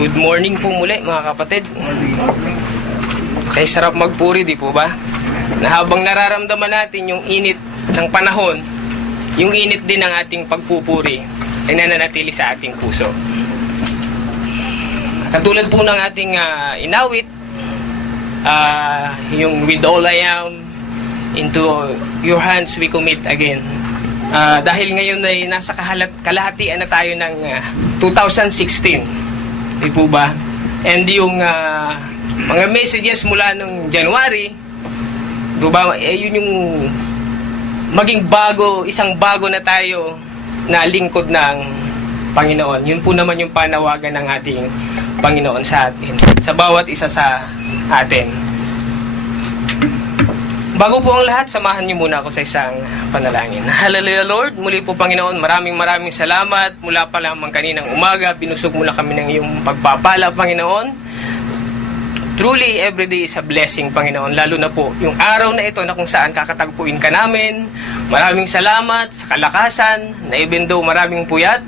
Good morning po muli mga kapatid. Ay sarap magpuri, di po ba? Na habang nararamdaman natin yung init ng panahon, yung init din ng ating pagpupuri ay nananatili sa ating puso. Katulad po ng ating inawit, yung with all I am, into your hands we commit again. Dahil ngayon ay nasa kalahatian na tayo ng 2016. Di po ba? And yung mga messages mula nung January, di ba? Yun yung maging bago, isang bago na tayo na lingkod ng Panginoon. Yun po naman yung panawagan ng ating Panginoon sa atin, sa bawat isa sa atin. Bago po ang lahat, samahan niyo muna ako sa isang panalangin. Hallelujah Lord, muli po Panginoon, maraming salamat. Mula pa lamang kaninang umaga, binusog mo na kami ng iyong pagpapala, Panginoon. Truly, everyday is a blessing, Panginoon. Lalo na po, yung araw na ito na kung saan kakatagpuin ka namin. Maraming salamat sa kalakasan, na even though maraming puyat,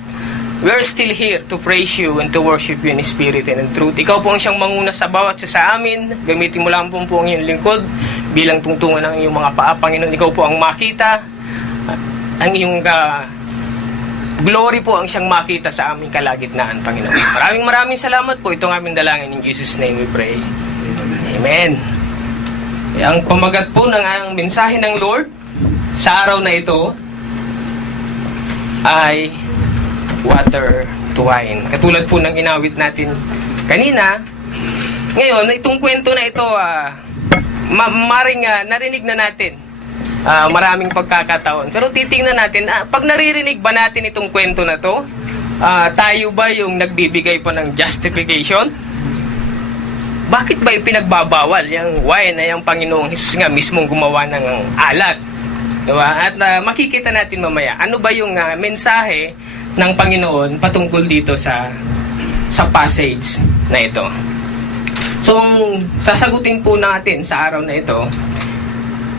we're still here to praise you and to worship you in spirit and in truth. Ikaw po ang siyang manguna sa bawat isa sa amin. Gamitin mo lang po ang iyong lingkod bilang tungtungan ng iyong mga paa, Panginoon. Ikaw po ang makita, ang iyong glory po ang siyang makita sa aming kalagitnaan, Panginoon. Maraming salamat po. Ito ang aming dalangin. In Jesus' name we pray. Amen. Ang pamagat po ng ang mensahe ng Lord sa araw na ito ay water to wine. Katulad po ng inawit natin kanina. Ngayon, itong kwento na ito, maring narinig na natin maraming pagkakataon. Pero titingnan natin, pag naririnig ba natin itong kwento na to, tayo ba yung nagbibigay pa ng justification? Bakit ba ipinagbabawal yung wine na yung Panginoong Hesus nga mismong gumawa ng alat? Diba? At makikita natin mamaya, ano ba yung mensahe ng Panginoon patungkol dito sa passage na ito. So, sasagutin po natin sa araw na ito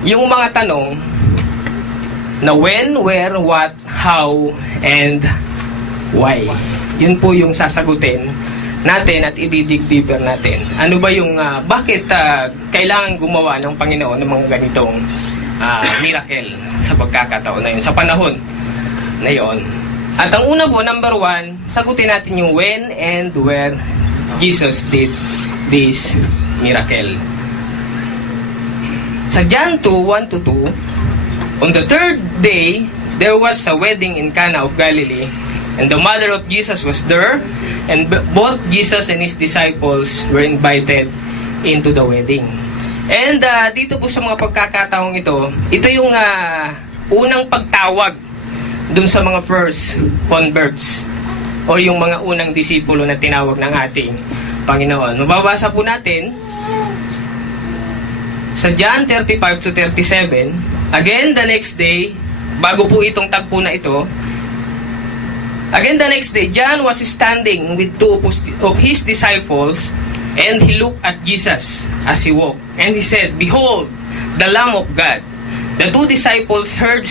yung mga tanong na when, where, what, how, and why. Yun po yung sasagutin natin at i-dig deeper natin. Ano ba yung bakit kailangan gumawa ng Panginoon ng mga ganitong miracle sa pagkakataon na yun, sa panahon na yun. At ang una po, number 1, sagutin natin yung when and where Jesus did this miracle. Sa John 2:1-2, on the third day, there was a wedding in Cana of Galilee, and the mother of Jesus was there, and both Jesus and his disciples were invited into the wedding. And dito po sa mga pagkakataong ito yung unang pagtawag dun sa mga first converts o yung mga unang disipulo na tinawag ng ating Panginoon. Mababasa po natin sa John 35-37, again the next day, bago po itong tagpo na ito, again the next day, John was standing with two of his disciples, and he looked at Jesus as he walked, and he said, "Behold, the Lamb of God." The two disciples heard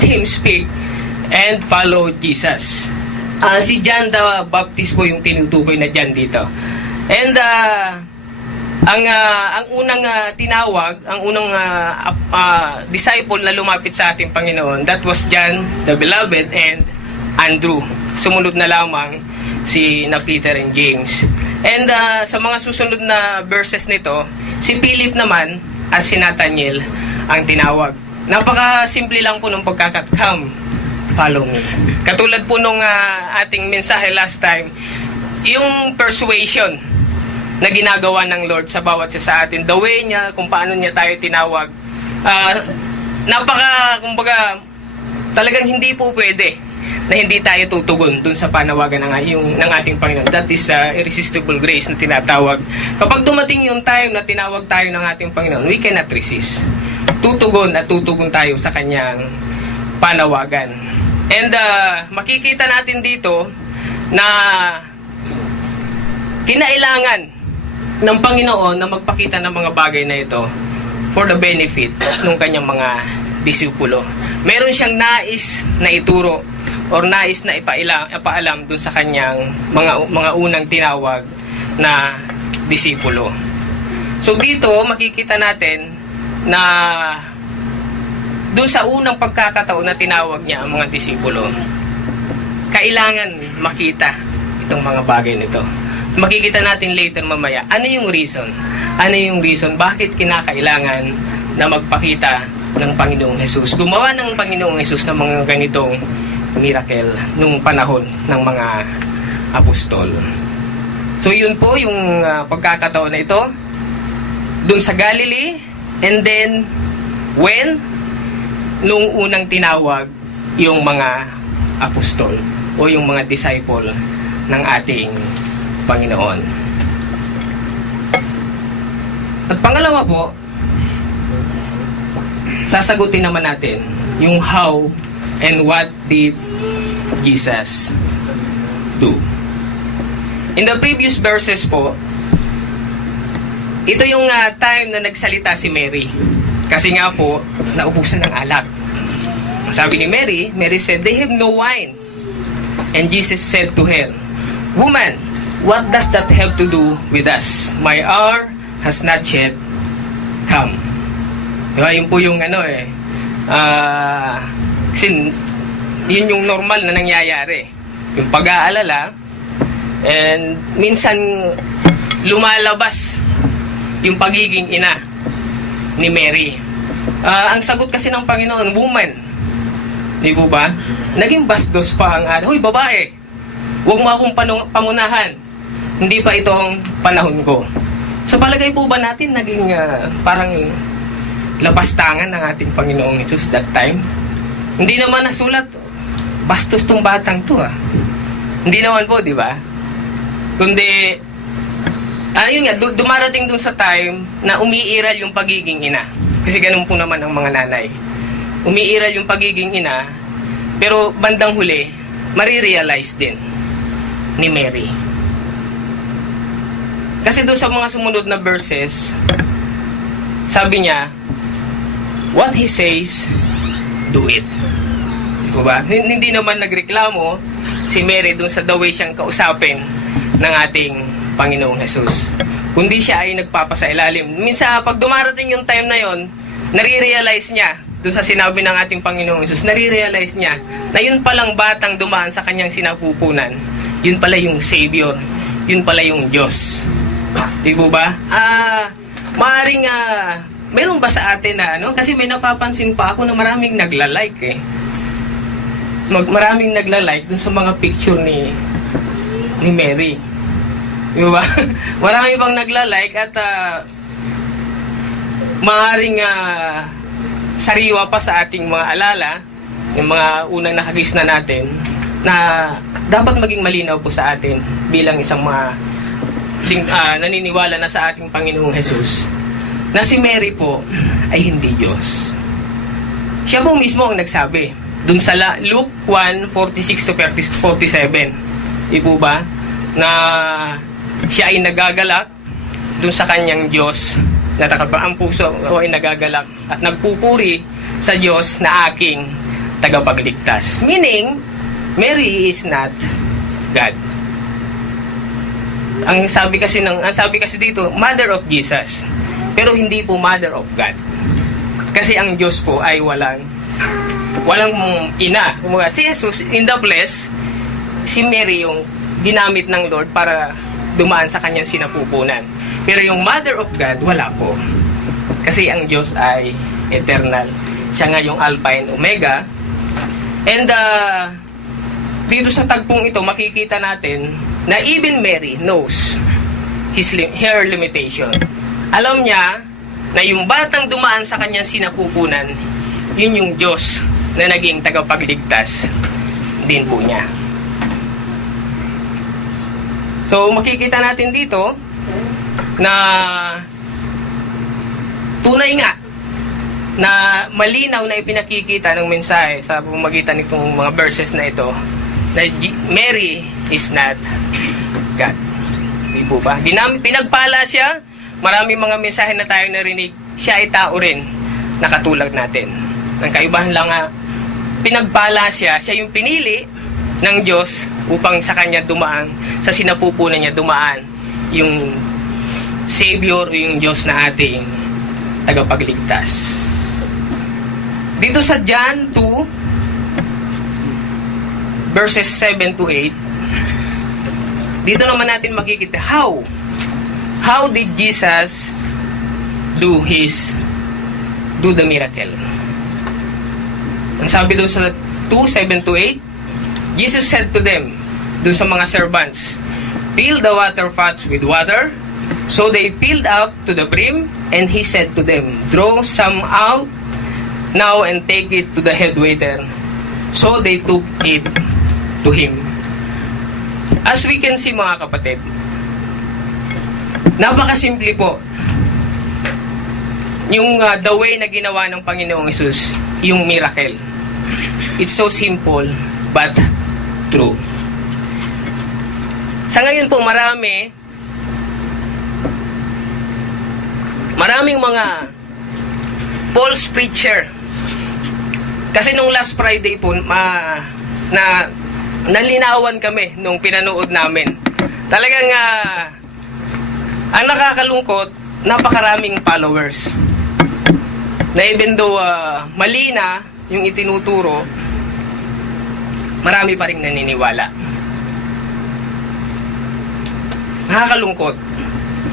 him speak and followed Jesus. Si John the Baptist po yung tinutukoy na John dito. And ang unang tinawag, ang unang disciple na lumapit sa ating Panginoon, that was John the Beloved and Andrew. Sumunod na lamang si Peter and James. And sa mga susunod na verses nito, si Philip naman at si Nathaniel ang tinawag. Napaka-simple lang po ng pagkakatkam. Follow me. Katulad po nung ating mensahe last time, yung persuasion na ginagawa ng Lord sa bawat isa sa atin, the way niya, kung paano niya tayo tinawag, kumbaga, talagang hindi po pwede na hindi tayo tutugon dun sa panawagan ng ating Panginoon. That is irresistible grace na tinatawag. Kapag dumating yung time na tinawag tayo ng ating Panginoon, we cannot resist. Tutugon at tutugon tayo sa kanyang panawagan. And makikita natin dito na kinailangan ng Panginoon na magpakita ng mga bagay na ito for the benefit ng kanyang mga disipulo. Meron siyang nais na ituro or nais na ipaalam dun sa kanyang mga unang tinawag na disipulo. So dito makikita natin na dun sa unang pagkakataon na tinawag niya ang mga disipulo, kailangan makita itong mga bagay nito. Makikita natin later mamaya, ano yung reason? Ano yung reason bakit kinakailangan na magpakita ng Panginoong Jesus? Gumawa ng Panginoong Jesus ng mga ganitong miracle nung panahon ng mga apostol. So yun po yung pagkakataon na ito dun sa Galilee, and then when nung unang tinawag yung mga apostol o yung mga disciple ng ating Panginoon. At pangalawa po, sasagutin naman natin yung how and what did Jesus do. In the previous verses po, ito yung time na nagsalita si Mary. Kasi nga po, naubusan ng alak. Sabi ni Mary, Mary said, "They have no wine." And Jesus said to her, "Woman, what does that have to do with us? My hour has not yet come." Diba? Yun po yung yun yung normal na nangyayari. Yung pag-aalala, and minsan lumalabas yung pagiging ina ni Mary. Ang sagot kasi ng Panginoon, "Woman." Di po ba? Naging bastos pa ang hoy babae, huwag mo akong pangunahan. Hindi pa ito ang panahon ko. Sa palagay po ba natin naging parang lapastangan ng ating Panginoong Jesus that time? Hindi naman nasulat, bastos tong batang to Hindi naman po, di ba? Kundi, yun nga, dumarating dun sa time na umiiral yung pagiging ina. Kasi ganun po naman ang mga nanay. Umiiral yung pagiging ina, pero bandang huli, marirealize din ni Mary. Kasi doon sa mga sumunod na verses, sabi niya, what he says, do it. Diba? Hindi naman nagreklamo si Mary doon sa the way siyang kausapin ng ating Panginoong Jesus. Kundi siya ay nagpapasailalim. Minsan, pag dumarating yung time na yon, nare-realize niya doon sa sinabi ng ating Panginoong Jesus, nare-realize niya na yun palang batang dumaan sa kanyang sinapupunan, yun pala yung Savior, yun pala yung Diyos. Di po ba? Maaring meron ba sa atin na kasi may napapansin pa ako na maraming nagla-like maraming nagla-like dun sa mga picture ni Mary. Di ba? Marami bang nagla-like at maaring sariwa pa sa ating mga alala, yung mga unang nakagis na natin, na dapat maging malinaw po sa atin bilang isang mga naniniwala na sa ating Panginoong Jesus, na si Mary po ay hindi Diyos. Siya po mismo ang nagsabi dun sa Luke 1:46-47. Di po ba? Na siya ay nagagalak dun sa kanyang Diyos, na ang puso ay nagagalak at nagpupuri sa Diyos na aking tagapagligtas. Meaning, Mary is not God. Ang sabi kasi dito, Mother of Jesus. Pero hindi po Mother of God. Kasi ang Diyos po ay walang ina. Kumbaga, si Jesus in the flesh, si Mary yung ginamit ng Lord para dumaan sa kanyang sinapupunan. Pero yung Mother of God, wala po. Kasi ang Diyos ay eternal. Siya nga yung Alpha and Omega. And dito sa tagpong ito, makikita natin na even Mary knows her limitation. Alam niya na yung batang dumaan sa kanyang sinapupunan, yun yung Diyos na naging tagapagligtas din po niya. So, makikita natin dito na tunay nga na malinaw na ipinakikita ng mensahe sa pamamagitan nitong mga verses na ito na Mary is not God. Di po ba? Pinagpala siya. Marami mga mensahe na tayo narinig. Siya ay tao rin na katulad natin. Ang kaibahan lang pinagpala siya. Siya yung pinili ng Diyos upang sa Kanya dumaan, sa sinapupunan niya dumaan yung Savior, yung Diyos na ating tagapagligtas. Dito sa John 2 verses 7 to 8, dito naman natin makikita how did Jesus do the miracle. Ang sabi doon sa 2:7 to 8, Jesus said to them, doon sa mga servants, "Fill the water pots with water." So they filled up to the brim, and he said to them, "Draw some out now and take it to the head waiter." So they took it to him. As we can see, mga kapatid, napakasimple po yung the way na ginawa ng Panginoong Hesus, yung miracle. It's so simple but true. Sa ngayon po, maraming mga false preacher. Kasi nung last Friday po, nalinawan kami nung pinanood namin. Talagang ang nakakalungkot, napakaraming followers. Na even though mali na yung itinuturo, marami pa rin naniniwala. Nakakalungkot.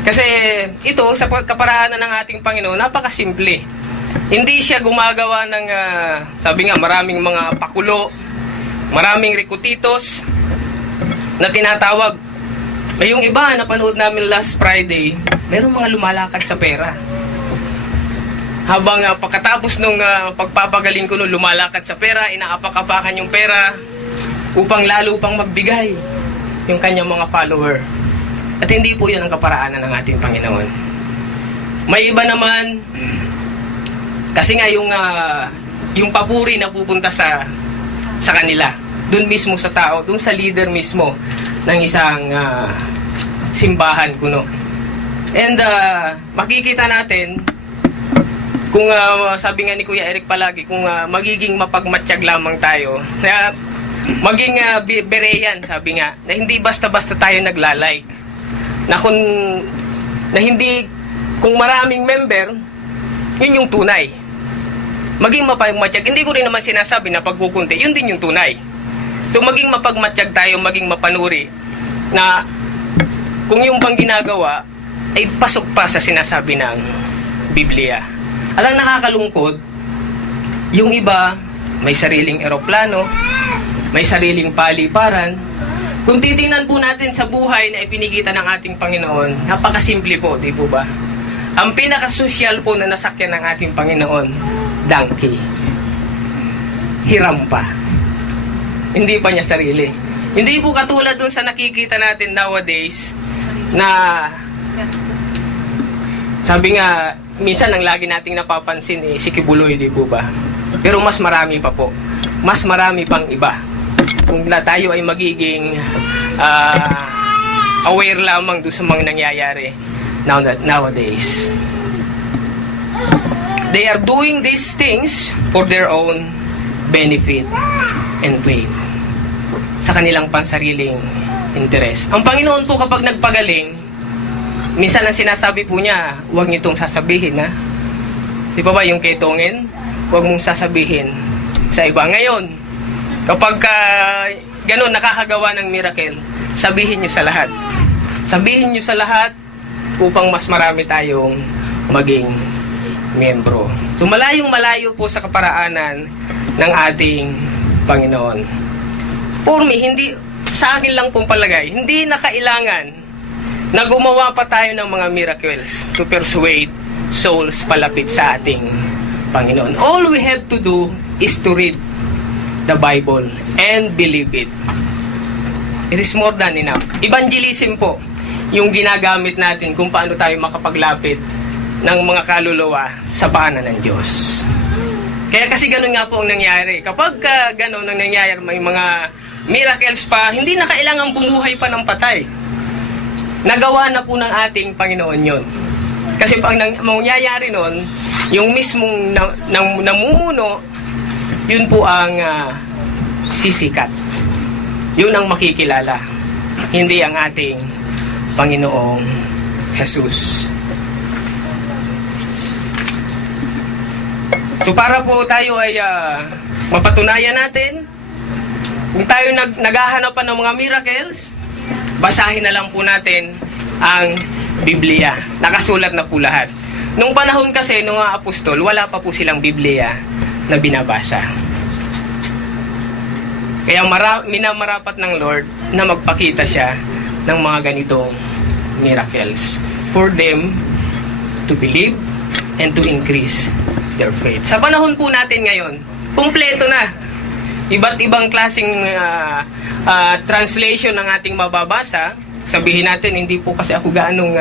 Kasi ito, sa kaparaanan ng ating Panginoon, napakasimple. Hindi siya gumagawa ng, sabi nga, maraming mga pakulo, maraming rikutitos na tinatawag. Yung iba, napanood namin last Friday, merong mga lumalakad sa pera. Habang pagkatapos nung pagpapagaling ko nung lumalakad sa pera, inaapak-apakan yung pera upang lalo pang magbigay yung kanyang mga follower. At hindi po yan ang kaparaanan ng ating Panginoon. May iba naman, kasi nga yung papuri na pupunta sa kanila, dun mismo sa tao, dun sa leader mismo ng isang simbahan kuno. And makikita natin, kung sabi nga ni Kuya Eric palagi, kung magiging mapagmatsyag lamang tayo, na maging bereyan, sabi nga, na hindi basta-basta tayo naglalike. Na hindi, kung maraming member, yun yung tunay. Maging mapagmatsyag, hindi ko rin naman sinasabi na pagkukunti, yun din yung tunay. So maging mapagmatsyag tayo, maging mapanuri, na kung yung bang ginagawa, ay pasok pa sa sinasabi ng Biblia. Alang nakakalungkot, yung iba may sariling eroplano, may sariling paliparan. Kung titingnan po natin sa buhay na ipinigitan ng ating Panginoon, napakasimple po, di po ba? Ang pinakasosyal po na nasakyan ng ating Panginoon, donkey. Hiram pa. Hindi pa niya sarili. Hindi po katulad dun sa nakikita natin nowadays na sabi nga, minsan ang lagi nating napapansin si Kibuloy, di po ba? Pero mas marami pa po. Mas marami pang iba. Kung tayo ay magiging aware lamang doon sa mga nangyayari nowadays. They are doing these things for their own benefit and fame. Sa kanilang pansariling interes. Ang Panginoon po kapag nagpagaling, minsan ang sinasabi po niya, huwag niyo itong sasabihin, ha? Di ba yung ketongin? Huwag mong sasabihin sa iba. Ngayon, kapag ganun, nakakagawa ng miracle, sabihin niyo sa lahat. Sabihin niyo sa lahat upang mas marami tayong maging miyembro. So, malayong-malayo po sa kaparaanan ng ating Panginoon. For me, sa akin lang pong palagay, hindi na kailangan na gumawa pa tayo ng mga miracles to persuade souls palapit sa ating Panginoon. All we have to do is to read the Bible and believe it. It is more than enough. Evangelism po yung ginagamit natin kung paano tayo makapaglapit ng mga kaluluwa sa paanan ng Diyos. Kaya kasi ganun nga po ang nangyari. Kapag ganun ang nangyayari, may mga miracles pa, hindi na kailangan bumuhay pa ng patay. Nagawa na po ng ating Panginoon yon. Kasi pang mangyayari nun, yung mismong namumuno, yun po ang sisikat. Yun ang makikilala, hindi ang ating Panginoong Jesus. So para po tayo ay mapatunayan natin, kung tayo naghahanap pa ng mga miracles, basahin na lang po natin ang Biblia. Nakasulat na po lahat. Nung panahon kasi, nung mga apostol, wala pa po silang Biblia na binabasa. Kaya minamarapat ng Lord na magpakita siya ng mga ganitong miracles for them to believe and to increase their faith. Sa panahon po natin ngayon, kumpleto na. Iba't ibang klaseng translation ng ating mababasa. Sabihin natin, hindi po kasi ako gaanong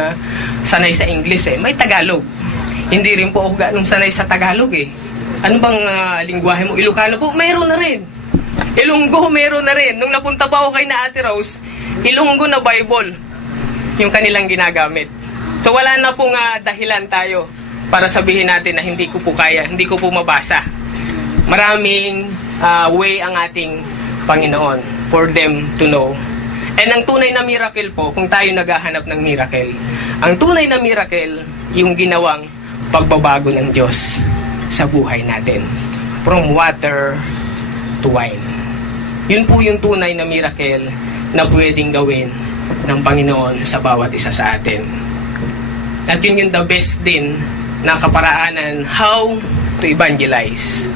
sanay sa English eh. May Tagalog. Hindi rin po ako gaanong sanay sa Tagalog eh. Ano bang lingwahe mo? Ilocano po? Mayroon na rin. Ilonggo, meron na rin. Nung napunta pa ako kay na Ate Rose, Ilonggo na Bible yung kanilang ginagamit. So wala na pong dahilan tayo para sabihin natin na hindi ko po kaya, hindi ko po mabasa. Maraming way ang ating Panginoon for them to know. And ang tunay na miracle po, kung tayo naghahanap ng miracle, ang tunay na miracle, yung ginawang pagbabago ng Diyos sa buhay natin. From water to wine. Yun po yung tunay na miracle na pwedeng gawin ng Panginoon sa bawat isa sa atin. At yun yung the best din na kaparaanan how to evangelize.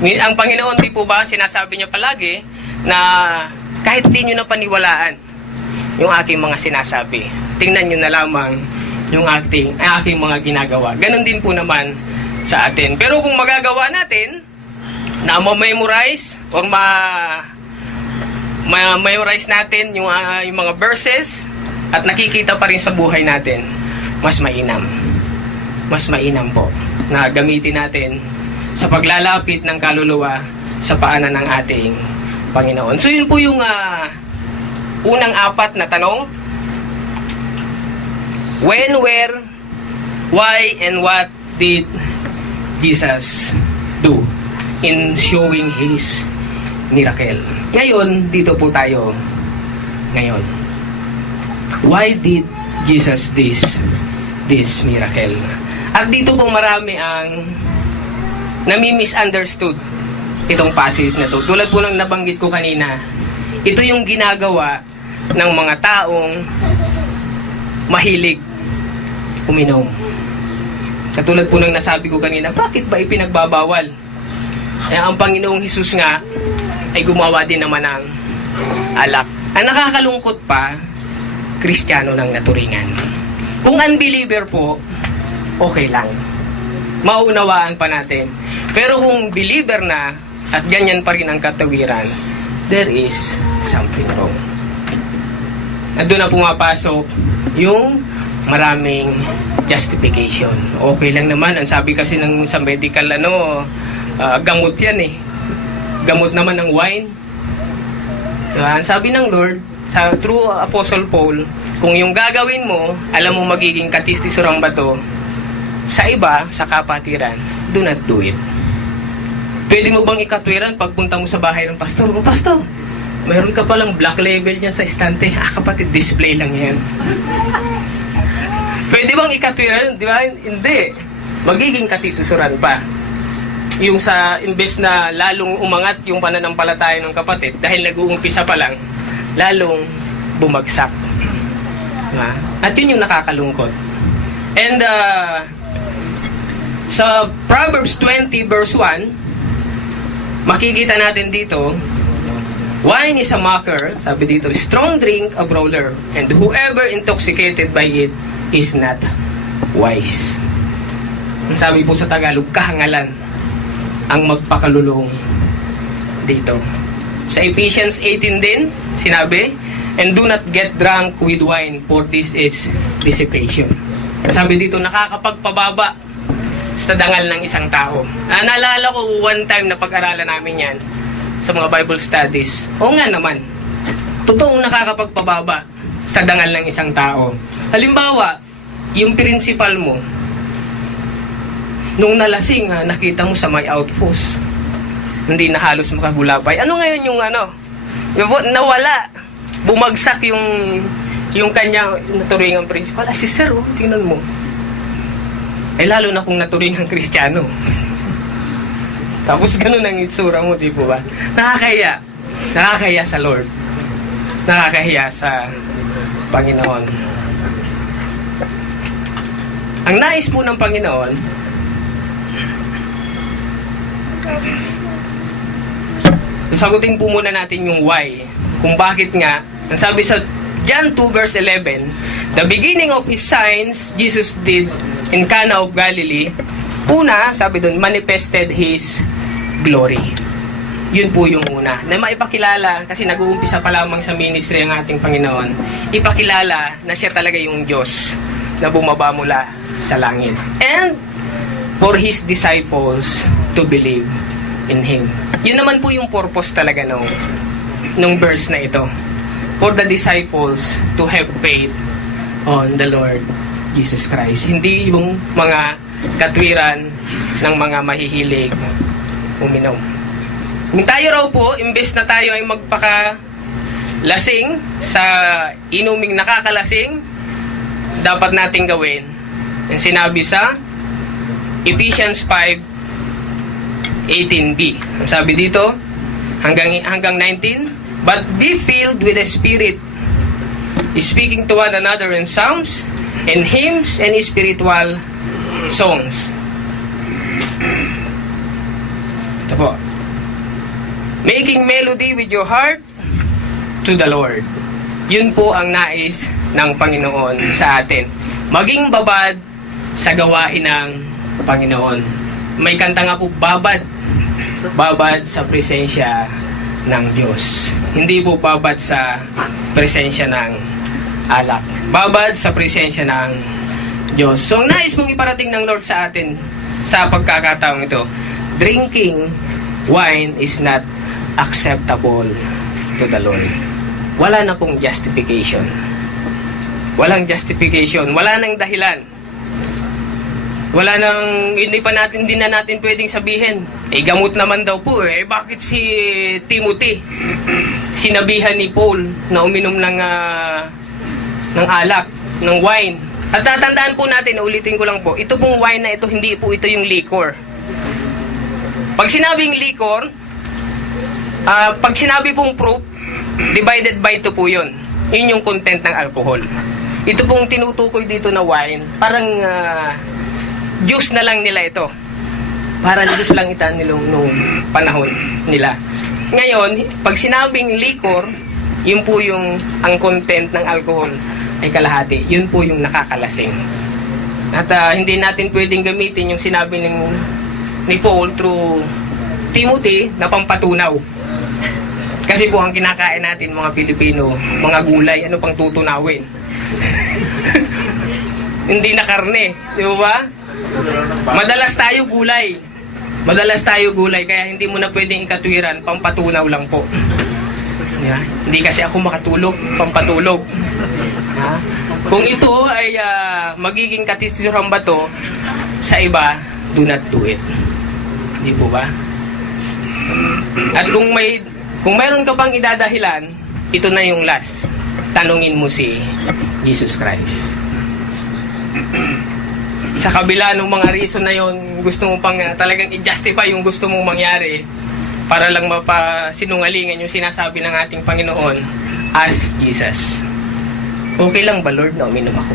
Ang Panginoon, di po ba, sinasabi niya palagi na kahit di nyo na paniwalaan yung aking mga sinasabi, tingnan nyo na lamang yung aking mga ginagawa. Ganon din po naman sa atin. Pero kung magagawa natin na ma-memorize or ma-memorize natin yung mga verses at nakikita pa rin sa buhay natin, mas mainam. Mas mainam po na gamitin natin sa paglalapit ng kaluluwa sa paanan ng ating Panginoon. So yun po yung unang apat na tanong. When, where, why, and what did Jesus do in showing His miracle? Ngayon, dito po tayo ngayon. Why did Jesus this miracle? At dito po marami ang nami-misunderstood itong passage na to. Tulad po ng nabanggit ko kanina, ito yung ginagawa ng mga taong mahilig uminom. Katulad po ng nasabi ko kanina, bakit ba ipinagbabawal? Ang Panginoong Hesus nga ay gumawa din naman ng alak. Ang nakakalungkot pa, Kristiyano ng naturingan. Kung unbeliever po, okay lang. Mauunawaan pa natin. Pero kung believer na at ganyan pa rin ang katawiran, there is something wrong. At doon na pumapasok yung maraming justification. Okay lang naman. Ang sabi kasi sa medical gamot yan eh. Gamot naman ng wine. Diba? Ang sabi ng Lord, through Apostle Paul, kung yung gagawin mo, alam mo magiging katistisurang ba to, sa iba, sa kapatiran, do not do it. Pwede mo bang ikatwiran pagpunta mo sa bahay ng pastor? O pastor, mayroon ka palang black label dyan sa estante. Kapatid, display lang yan. Pwede bang ikatwiran? Di ba? Hindi. Magiging katitusuran pa. Yung sa imbes na lalong umangat yung pananampalataya ng kapatid dahil nag-uumpisa pa lang, lalong bumagsak. Diba? At yun yung nakakalungkot. And sa Proverbs 20 verse 1, makikita natin dito, wine is a mocker, sabi dito, strong drink a brawler, and whoever intoxicated by it is not wise. Ang sabi po sa Tagalog, kahangalan ang magpakalulong dito. Sa Ephesians 18 din, sinabi, and do not get drunk with wine, for this is dissipation. Sabi dito, nakakapagpababa sa dangal ng isang tao. Naalala ko one time na pag-aralan namin yan sa mga Bible studies. Oo nga naman, totoong nakakapagpababa sa dangal ng isang tao. Halimbawa, yung principal mo, nung nalasing, nakita mo sa may outpost, hindi na halos makagulapay. Ano ngayon yung Nawala. Bumagsak yung kanyang naturingang principal. Si sir, tingnan mo. Lalo na kung naturingang Kristiyano. Tapos ganun ang itsura mo, di po ba? Nakakahiya. Nakakahiya sa Lord. Nakakahiya sa Panginoon. Ang nais po ng Panginoon, sagutin po muna natin yung why. Kung bakit nga, ang sabi sa John 2 verse 11, the beginning of His signs Jesus did in Cana of Galilee, una, sabi doon, manifested His glory. Yun po yung una. Na maipakilala, kasi nag-uumpisa pa lamang sa ministry ang ating Panginoon, ipakilala na siya talaga yung Diyos na bumaba mula sa langit. And for His disciples to believe in Him. Yun naman po yung purpose talaga nung verse na ito. For the disciples to have faith on the Lord Jesus Christ. Hindi yung mga katwiran ng mga mahihilig uminom. Kung tayo raw po, imbes na tayo ay magpakalasing sa inuming nakakalasing, dapat nating gawin ang sinabi sa Ephesians 5:18b. Ang sabi dito, hanggang 19, but be filled with the Spirit, speaking to one another in psalms and hymns and spiritual songs. Ito po. Making melody with your heart to the Lord. Yun po ang nais ng Panginoon sa atin. Maging babad sa gawain ng Panginoon. May kanta nga po, babad. Babad sa presensya ng Diyos. Hindi po babad sa presensya ng alak. Babad sa presensya ng Diyos. So, nais mong iparating ng Lord sa atin sa pagkakataong ito. Drinking wine is not acceptable to the Lord. Wala na pong justification. Walang justification. Wala nang dahilan. Wala nang, hindi na natin pwedeng sabihin, gamot naman daw po bakit si Timothy sinabihan ni Paul na uminom ng alak, ng wine. At tatandaan po natin, ulitin ko lang po, ito pong wine na ito, hindi po ito yung liquor. Pag sinabing liquor, pag sinabi pong fruit, divided by 2 po yun. Yun yung content ng alcohol. Ito pong tinutukoy dito na wine, parang juice na lang nila ito. Parang juice lang ito nung panahon nila. Ngayon, pag sinabing liquor, yun po yung ang content ng alcohol ay kalahati. Yun po yung nakakalasing. At hindi natin pwedeng gamitin yung sinabi ni Paul through Timothy na pampatunaw. Kasi po ang kinakain natin mga Pilipino, mga gulay, ano pang tutunawin? Hindi na karne, di ba? Madalas tayo gulay, kaya hindi mo na pwedeng ikatwiran, pampatunaw lang po. Yeah. Hindi kasi ako makatulog, pampatulog. Ha? Kung ito ay magiging katisirang bato sa iba, do not do it. Hindi po ba? At kung mayroon ka pang idadahilan, ito na yung last. Tanungin mo si Jesus Christ. Sa kabila ng mga reason na yon, gusto mo pang talagang i-justify yung gusto mong mangyari para lang mapasinungalingan yung sinasabi ng ating Panginoon, ask Jesus. Okay lang ba, Lord, na uminom ako?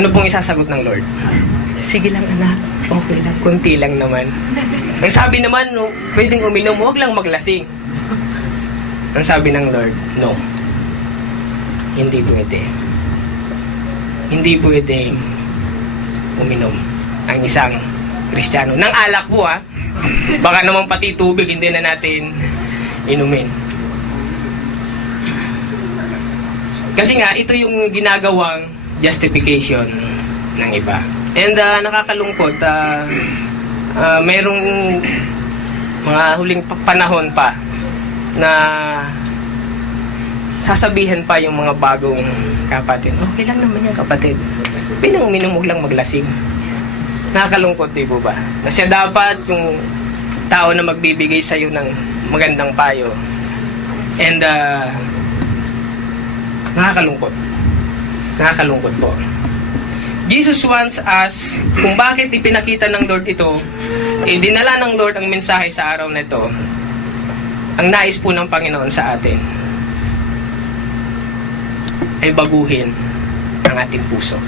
Ano pong isasagot ng Lord? Sige lang, anak. Okay lang. Kunti lang naman. Ang sabi naman, no, pwedeng uminom, huwag lang maglasing. Ang sabi ng Lord, no. Hindi pwede. Hindi pwedeng uminom ang isang Kristiyano. Nang alak po, ha. Baka naman pati tubig, hindi na natin inumin. Kasi nga, ito yung ginagawang justification ng iba. And nakakalungkot, mayroong mga huling panahon pa na sasabihin pa yung mga bagong kapatid, okay lang naman yan kapatid, pinang uminom, huwag lang maglasing. Nakakalungkot, di ba? Na siya dapat yung tao na magbibigay sa'yo ng magandang payo. And nakakalungkot. Nakakalungkot po. Jesus wants us, kung bakit ipinakita ng Lord ito, dinala ng Lord ang mensahe sa araw na ito, ang nais po ng Panginoon sa atin ay baguhin ang ating puso.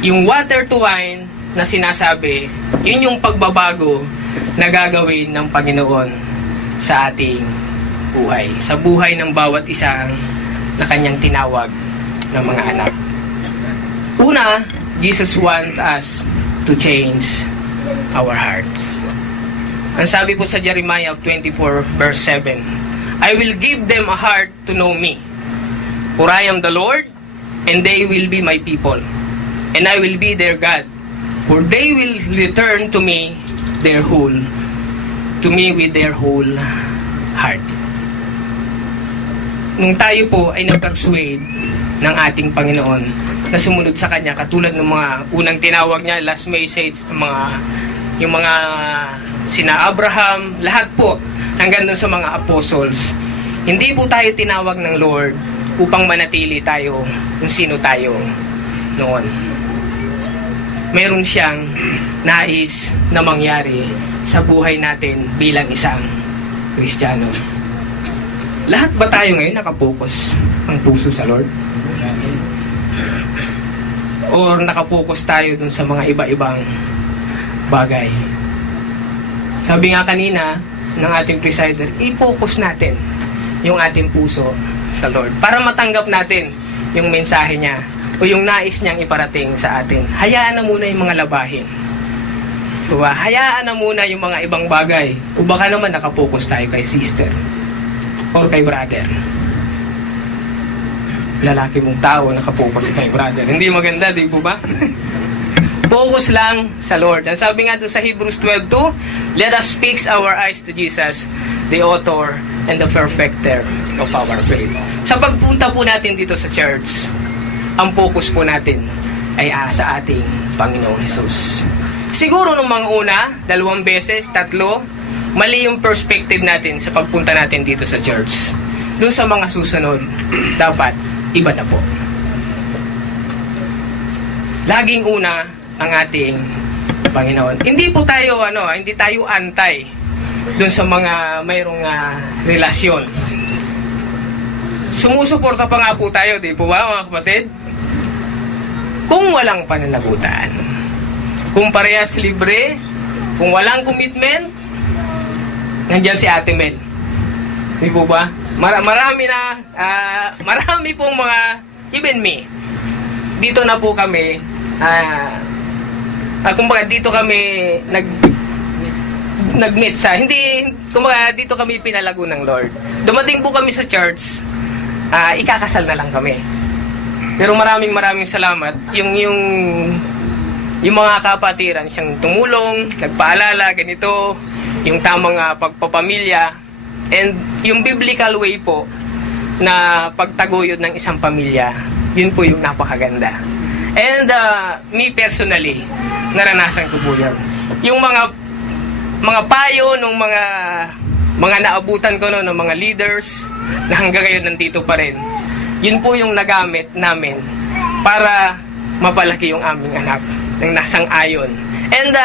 Yung water to wine na sinasabi, yun yung pagbabago na gagawin ng Panginoon sa ating buhay. Sa buhay ng bawat isang na kanyang tinawag ng mga anak. Una, Jesus wants us to change our hearts. Ang sabi po sa Jeremiah 24 verse 7, I will give them a heart to know me, for I am the Lord, and they will be my people, and I will be their God, for they will return to me with their whole heart. Nung tayo po ay na-persuade ng ating Panginoon na sumunod sa Kanya, katulad ng mga unang tinawag niya, last message, yung mga sina Abraham, lahat po, hanggang dun sa mga apostles, hindi po tayo tinawag ng Lord upang manatili tayo kung sino tayo noon. Meron siyang nais na mangyari sa buhay natin bilang isang Kristiyano. Lahat ba tayo ngayon nakapokus ang puso sa Lord? Or nakapokus tayo dun sa mga iba-ibang bagay? Sabi nga kanina ng ating presider, i-focus natin yung ating puso sa Lord para matanggap natin yung mensahe niya o yung nais niyang iparating sa atin. Hayaan na muna yung mga labahin. Diba? Hayaan na muna yung mga ibang bagay. O baka naman nakapokus tayo kay sister or kay brother. Lalaki mong tao nakapokus kay brother. Hindi maganda, di po ba? Focus lang sa Lord. Ang sabi nga doon sa Hebrews 12:2, let us fix our eyes to Jesus, the author and the perfecter of our faith. Sa pagpunta po natin dito sa church, ang focus po natin ay sa ating Panginoong Jesus. Siguro nung mga una, 2 beses, 3, mali yung perspective natin sa pagpunta natin dito sa church. Doon sa mga susunod, dapat iba na po. Laging una ang ating Panginoon. Hindi po tayo hindi tayo antay doon sa mga mayroong relasyon. Sumusuporta pa nga po tayo, di po ba mga kapatid? Kung walang pananagutan, kung parehas libre, kung walang commitment, nandiyan si Ate Mel. Di po ba? Marami pong mga, even me, dito na po kami, kumbaga dito kami nag-meet sa, kumbaga dito kami pinalago ng Lord. Dumating po kami sa church, ikakasal na lang kami. Pero maraming salamat. Yung mga kapatiran siyang tumulong, nagpaalala, ganito, yung tamang pagpapamilya, and yung biblical way po na pagtaguyod ng isang pamilya, yun po yung napakaganda. And me personally, naranasan ko po yan. Yung mga payo ng mga naabutan ko ng mga leaders na hanggang ngayon nandito pa rin, yun po yung nagamit namin para mapalaki yung aming anak ng nasang ayon. And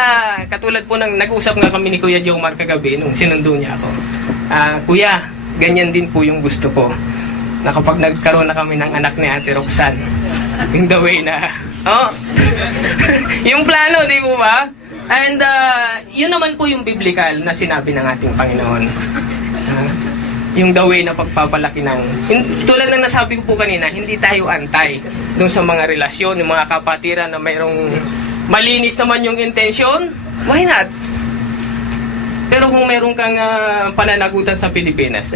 katulad po ng nag-usap nga kami ni Kuya Jomar kagabi nung sinundo niya ako. Kuya, ganyan din po yung gusto ko. Na kapag nagkaroon na kami ng anak ni Ate Roxanne, in the way na, yung plano, di po ba? And yun naman po yung biblical na sinabi ng ating Panginoon. Yung the way na pagpapalaki ng, tulad ng nasabi ko po kanina, hindi tayo antay dun sa mga relasyon, yung mga kapatiran na mayroong malinis naman yung intention, why not? Pero kung mayroon kang pananagutan sa Pilipinas,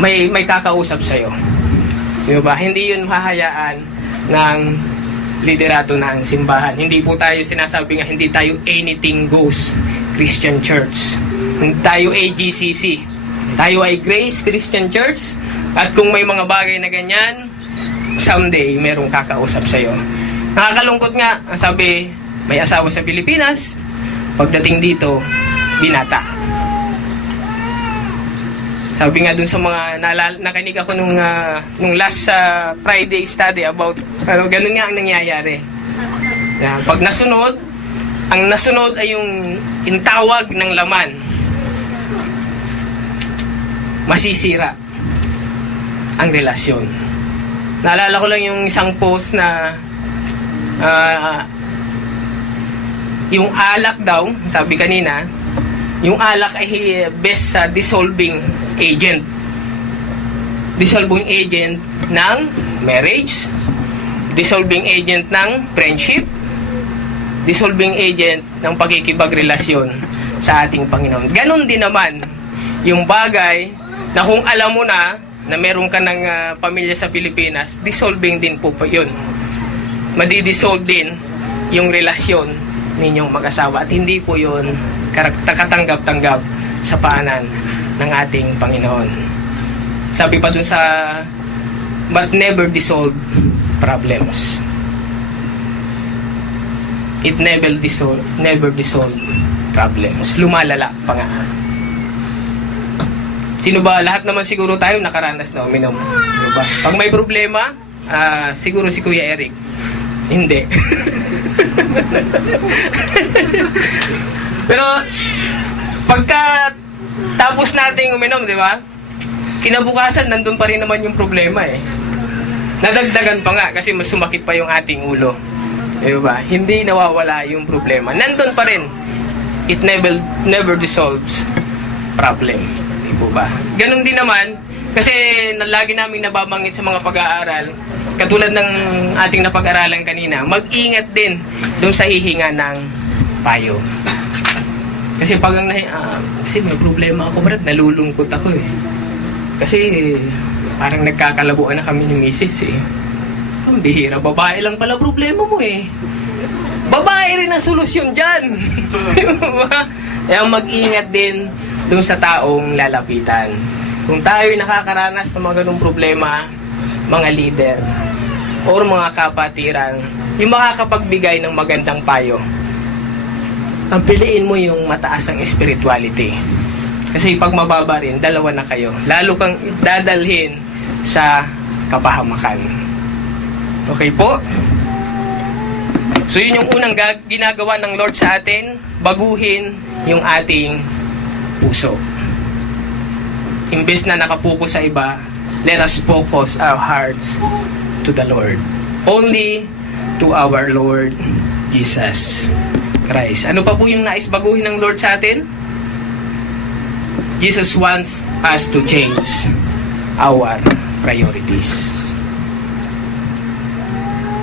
may kakausap sa'yo. Di ba? Hindi yun hahayaan ng liderato ng simbahan. Hindi po tayo sinasabi nga, hindi tayo anything goes Christian Church. Hindi tayo AGCC. Tayo ay Grace Christian Church. At kung may mga bagay na ganyan, someday merong kakausap sa'yo. Nakakalungkot nga, sabi, may asawa sa Pilipinas, Pagdating dito, binata. Sabi nga dun sa mga nakinig ako nung last Friday study about ganun nga ang nangyayari. Pag nasunod, ang nasunod ay yung intawag ng laman. Masisira ang relasyon. Naalala ko lang yung isang post na yung alak daw, sabi kanina, yung alak ay best sa dissolving agent. Dissolving agent ng marriage, dissolving agent ng friendship, dissolving agent ng pagkikipagrelasyon sa ating Panginoon. Ganon din naman yung bagay na kung alam mo na meron ka ng pamilya sa Pilipinas, dissolving din po yun. Madidissolve din yung relasyon ninyong mag-asawa at hindi po yun katanggap-tanggap sa paanan ng ating Panginoon. Sabi pa dun sa but never dissolve problems. It never dissolve problems. Lumalala pa nga. Sino ba? Lahat naman siguro tayo nakaranas na uminom. Diba? Pag may problema, siguro si Kuya Eric. Hindi. Pero pagka tapos nating uminom, di ba? Kinabukasan, nandun pa rin naman yung problema eh. Nadagdagan pa nga kasi mas sumakit pa yung ating ulo. Di ba? Hindi nawawala yung problema. Nandun pa rin. It never dissolves problem. Di ba? Ganun din naman, kasi lagi namin nababanggit sa mga pag-aaral, katulad ng ating napag-aralan kanina, mag-ingat din doon sa hihinga ng payo. Kasi pag kasi may problema ako, Brad, nalulungkot ako eh. Kasi parang nagkakalabuan na kami ni Mrs. eh. Ang bihira, babae lang pala problema mo eh. Babae rin ang solusyon dyan. Kaya mag-ingat din doon sa taong lalapitan. Kung tayo nakakaranas ng mga ganung problema, mga leader or mga kapatiran, yung makakapagbigay ng magandang payo, ang piliin mo yung mataas ang spirituality. Kasi pag mababa rin, dalawa na kayo. Lalo kang dadalhin sa kapahamakan. Okay po? So yun yung unang ginagawa ng Lord sa atin, baguhin yung ating puso. Imbes na nakapokus sa iba, let us focus our hearts to the Lord. Only to our Lord Jesus Christ. Ano pa po yung nais baguhin ng Lord sa atin? Jesus wants us to change our priorities.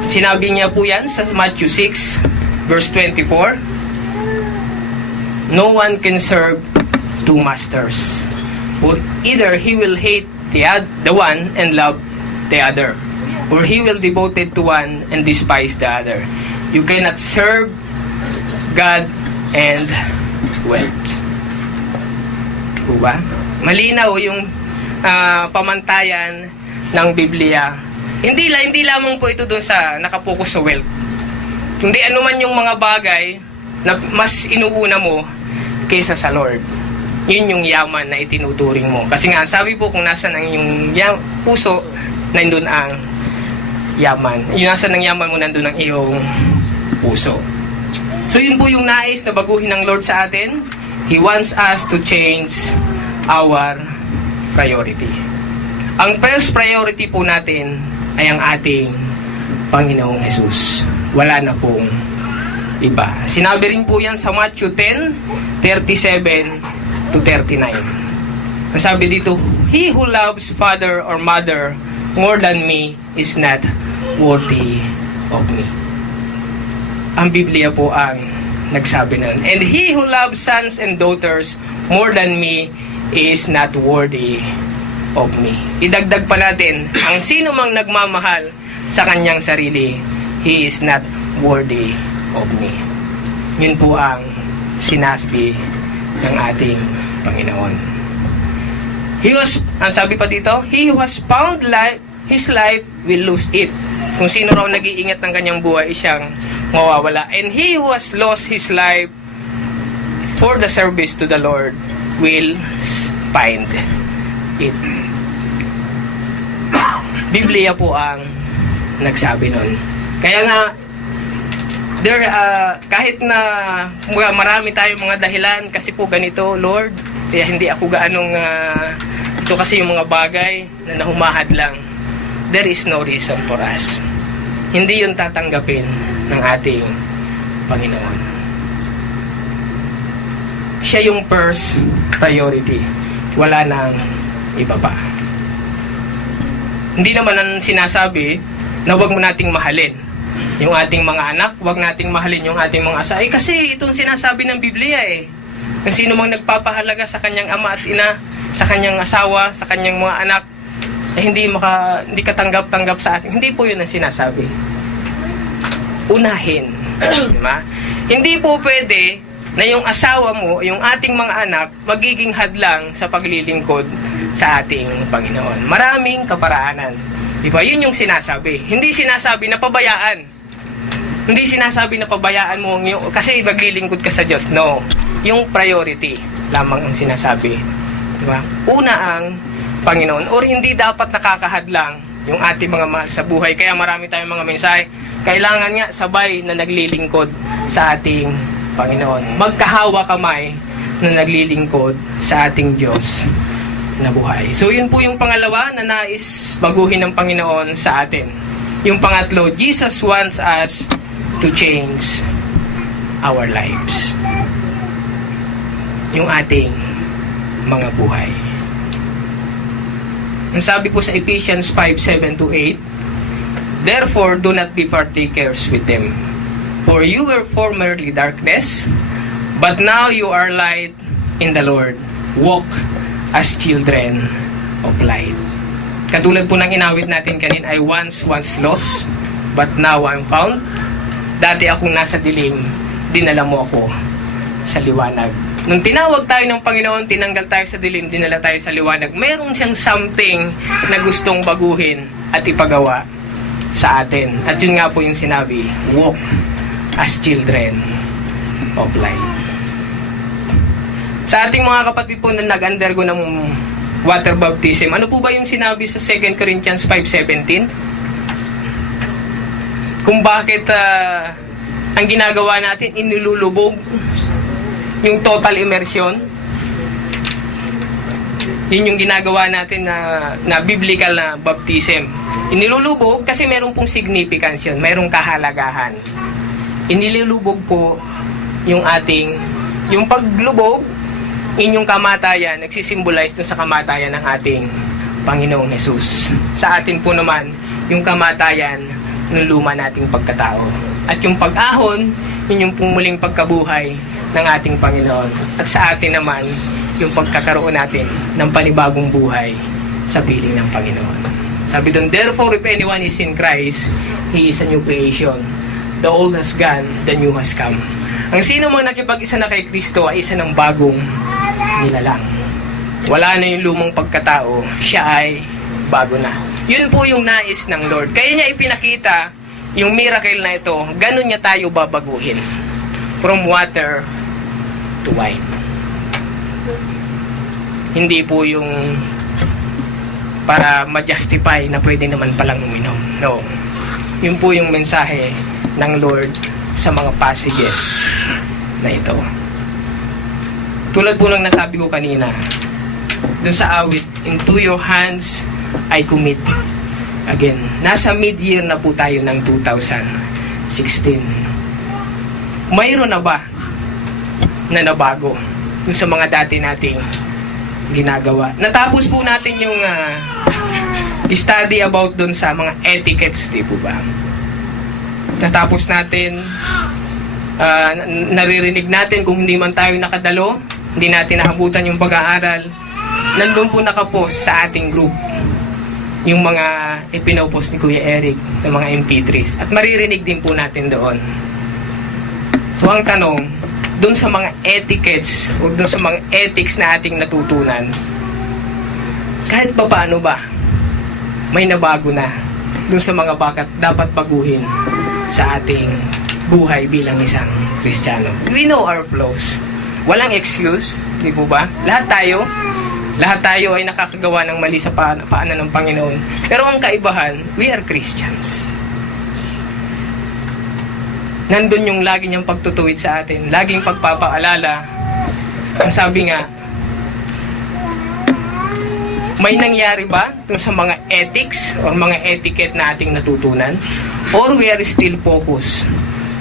Sinabi niya po yan sa Matthew 6 verse 24. No one can serve two masters. For either he will hate the one and love the other, or he will devote it to one and despise the other. You cannot serve God and wealth. Diba? Malinaw yung pamantayan ng Biblia. Hindi lamang po ito doon sa nakapokus sa wealth. Kundi anuman yung mga bagay na mas inuuna mo kaysa sa Lord. Yun yung yaman na itinuturing mo. Kasi nga, sabi po kung nasa ng yung puso, nandun ang yaman. Yung nasa ng yaman mo, nandun ang iyong puso. So yun po yung nais na baguhin ng Lord sa atin. He wants us to change our priority. Ang first priority po natin ay ang ating Panginoong Jesus. Wala na pong iba. Sinabi rin po yan sa Matthew 10:37 to 39. Sabi dito, he who loves father or mother more than me is not worthy of me. Ang Biblia po ang nagsabi nun. And he who loves sons and daughters more than me is not worthy of me. Idagdag pa natin, ang sino mang nagmamahal sa kanyang sarili, he is not worthy of me. Yun po ang sinasabi ng ating Panginoon. Ang sabi pa dito, he who has found his life will lose it. Kung sino raw nag-iingat ng kanyang buhay, siyang mawawala. And he who has lost his life for the service to the Lord will find it. Biblia po ang nagsabi nun. Kaya nga, kahit na marami tayong mga dahilan, kasi po ganito, Lord, kaya hindi ako gaanong, ito kasi yung mga bagay na nahumahad lang. There is no reason for us. Hindi yun tatanggapin ng ating Panginoon. Siya yung first priority. Wala nang iba pa. Hindi naman ang sinasabi na huwag mo nating mahalin yung ating mga anak, huwag nating mahalin yung ating mga asa. Kasi itong sinasabi ng Biblia kung sino mang nagpapahalaga sa kanyang ama at ina, sa kanyang asawa, sa kanyang mga anak, hindi katanggap-tanggap sa atin. Hindi po yun ang sinasabi. Unahin. Diba? Hindi po pwede na yung asawa mo, yung ating mga anak, magiging hadlang sa paglilingkod sa ating Panginoon. Maraming kaparaanan. Diba? Yun yung sinasabi. Hindi sinasabi na pabayaan. Hindi sinasabi na pabayaan mo kasi maglilingkod ka sa Diyos. No. Yung priority lamang ang sinasabi. Diba? Una ang Panginoon. Or hindi dapat nakakahadlang yung ating mga mahal sa buhay. Kaya marami tayong mga mensahe. Kailangan nga sabay na naglilingkod sa ating Panginoon. Magkahawa kamay na naglilingkod sa ating Diyos na buhay. So yun po yung pangalawa na nais baguhin ng Panginoon sa atin. Yung pangatlo, Jesus wants us to change our lives. Yung ating mga buhay. Ang sabi po sa Ephesians 5:7-8, therefore do not be partakers with them. For you were formerly darkness, but now you are light in the Lord. Walk as children of light. Katulad po ng inawit natin kanina, I once lost, but now I'm found. Dati akong nasa dilim, dinala mo ako sa liwanag. Nung tinawag tayo ng Panginoon, tinanggal tayo sa dilim, dinala tayo sa liwanag. Meron siyang something na gustong baguhin at ipagawa sa atin. At yun nga po yung sinabi, walk as children of light. Sa ating mga kapatid po na nag-undergo ng water baptism, ano po ba yung sinabi sa 2 Corinthians 5:17? Kung bakit ang ginagawa natin, inilulubog yung total immersion. Yun yung ginagawa natin na biblical na baptism. Inilulubog kasi meron pong significance yun, merong kahalagahan. Inilulubog po yung paglubog, inyong kamatayan, nagsisimbolize dun sa kamatayan ng ating Panginoong Jesus. Sa atin po naman, yung kamatayan ng luma nating pagkatao. At yung pag-ahon, yun yung pumuling pagkabuhay ng ating Panginoon. At sa atin naman, yung pagkakaroon natin ng panibagong buhay sa piling ng Panginoon. Sabi doon, therefore, if anyone is in Christ, he is a new creation. The old has gone, the new has come. Ang sino mang nakipag-isa na kay Kristo ay isa ng bagong nilalang. Wala na yung lumang pagkatao, siya ay bago na. Yun po yung nais ng Lord. Kaya niya ipinakita yung miracle na ito, ganun niya tayo babaguhin. From water to wine. Hindi po yung para ma-justify na pwede naman palang uminom. No. Yun po yung mensahe ng Lord sa mga passages na ito. Tulad po ng nasabi ko kanina, dun sa awit, into your hands I commit. Again, nasa mid-year na po tayo ng 2016. Mayroon na ba na nabago dun sa mga dati nating ginagawa? Natapos po natin yung study about dun sa mga etiquettes, di po ba? Natapos natin, naririnig natin kung hindi man tayo nakadalo, hindi natin nakabutan yung pag-aaral, nandun po nakapost sa ating group yung mga ipinopost ni Kuya Eric ng mga MP3s. At maririnig din po natin doon. So ang tanong, doon sa mga etiquettes o doon sa mga ethics na ating natutunan, kahit pa paano ba, may nabago na doon sa mga bakat dapat baguhin sa ating buhay bilang isang Kristiyano. We know our flaws. Walang excuse, di po ba? Lahat tayo ay nakakagawa ng mali sa paanan ng Panginoon. Pero ang kaibahan, we are Christians. Nandun yung lagi niyang pagtutuwid sa atin, laging pagpapaalala. Ang sabi nga, may nangyari ba dun sa mga ethics or mga etiquette na ating natutunan? Or we are still focused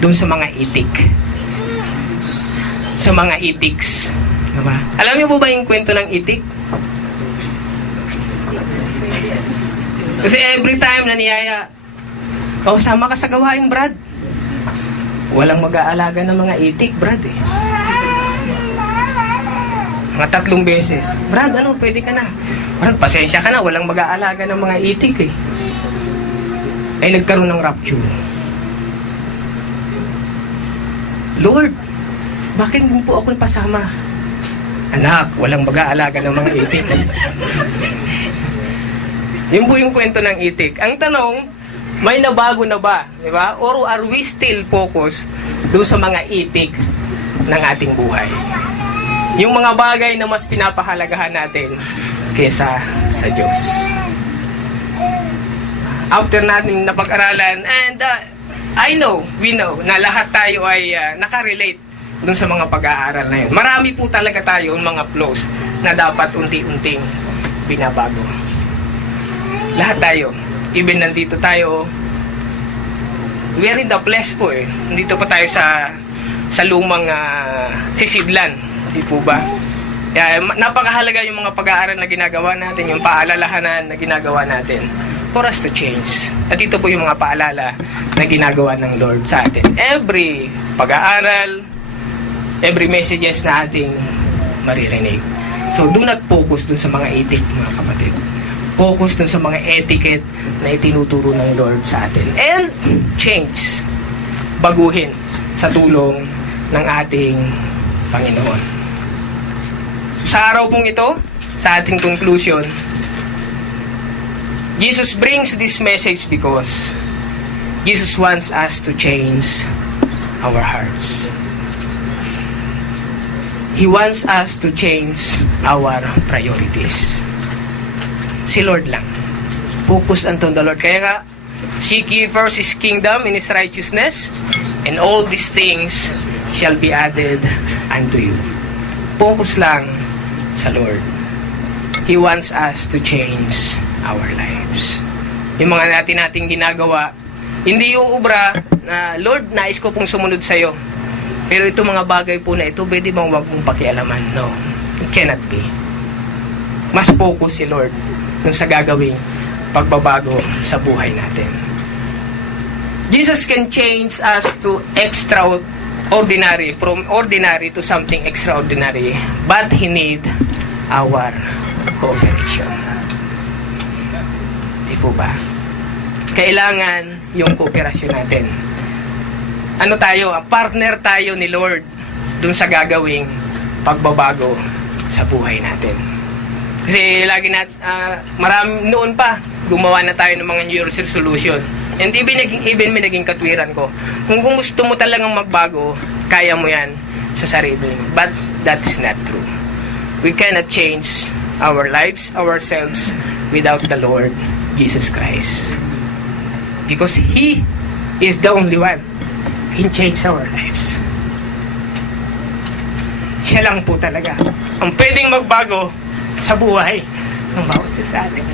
dun sa mga etik? Sa mga ethics. Diba? Alam niyo po ba yung kwento ng etik? Kasi every time na niyaya, sama ka sa gawain, Brad. Walang mag-aalaga ng mga etik, Brad eh. Mga 3 beses. Brad, pwede ka na. Brad, pasensya ka na. Walang mag-aalaga ng mga itik eh. Ay nagkaroon ng rapture. Lord, bakit mo po ako pasama? Anak, walang mag-aalaga ng mga itik. Yun po yung kwento ng itik. Ang tanong, may nabago na ba? Diba? Or are we still focused doon sa mga itik ng ating buhay? Yung mga bagay na mas pinapahalagahan natin kesa sa Diyos. After natin napag-aralan, and we know na lahat tayo ay nakarelate dun sa mga pag-aaral na yun. Marami po talaga tayo mga flaws na dapat unti-unting binabago. Lahat tayo. Even nandito tayo, we are in the flesh po eh. Nandito pa tayo sa lumang sisidlan. Di po ba? Kaya napakahalaga yung mga pag-aaral na ginagawa natin, yung paalalahanan na ginagawa natin for us to change. At ito po yung mga paalala na ginagawa ng Lord sa atin. Every pag-aaral, every messages na ating maririnig. So, do not focus dun sa mga etik, mga kapatid. Focus dun sa mga etiquette na itinuturo ng Lord sa atin. And change. Baguhin sa tulong ng ating Panginoon. Sa araw pong ito, sa ating conclusion, Jesus brings this message because Jesus wants us to change our hearts. He wants us to change our priorities. Si Lord lang. Focus unto the Lord. Kaya nga, seek ye first His kingdom and His righteousness, and all these things shall be added unto you. Focus lang sa Lord. He wants us to change our lives. Yung mga nating ginagawa, hindi uubra na, Lord, nais ko pong sumunod sa'yo. Pero itong mga bagay po na ito, pwede bang wag mong pakialaman? No. It cannot be. Mas focus si Lord nung sa gagawing pagbabago sa buhay natin. Jesus can change us to extraordinary, from ordinary to something extraordinary, but He need our cooperation. Di po ba? Kailangan yung kooperasyon natin. Ano tayo? Partner tayo ni Lord dun sa gagawing pagbabago sa buhay natin. Kasi lagi marami noon pa, gumawa na tayo ng mga New Year's resolution. And even may naging katwiran ko. Kung gusto mo talagang magbago, kaya mo yan sa sarili. But that is not true. We cannot change our lives, ourselves, without the Lord Jesus Christ. Because He is the only one who can change our lives. Siya lang po talaga ang pwedeng magbago sa buhay ng bawat isa sa atin.